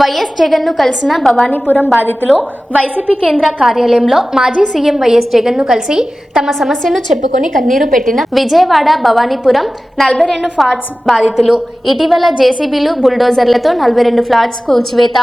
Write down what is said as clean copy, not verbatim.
YS జగన్ను కలిసిన భవానీపురం బాధితులు వైసీపీ కేంద్ర కార్యాలయంలో మాజీ సీఎం వైఎస్ జగన్ను కలిసి తమ సమస్యను చెప్పుకొని కన్నీరు పెట్టిన విజయవాడ భవానీపురం 42 ఫ్లాట్స్ బాధితులు. ఇటీవల జేసీబీలు బుల్డోజర్లతో 42 ఫ్లాట్స్ కూల్చివేత.